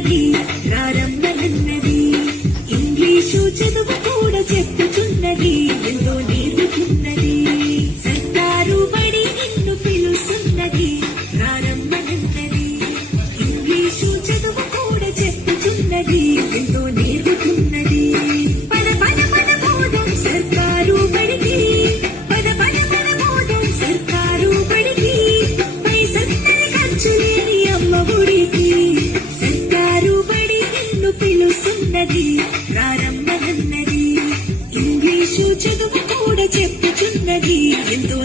చెప్పుచున్నది రారమ్మనన్నది ఇంగ్లీషు చదువు కూడా చెప్పుచున్నది ఎంతో నేర్పుతున్నది సర్కారు బడి నిన్ను పిలుస్తున్నది రారమ్మనన్నది ఇంగ్లీషు చదువు కూడా చెప్పుచున్నది ఎంతో నేర్పుతున్నది పద పద పద బోధం సర్కారు బడికి పద పద పద బోధం సర్కారు బడికి పైసత్తని ఖర్చు లేని అమ్మ ఒడికి సర్కారు బడి నిన్ను పిలుస్తున్నది రారమ్మనన్నది ఇంగ్లీషు చదువు కూడా చెప్పుచున్నది ఎంతో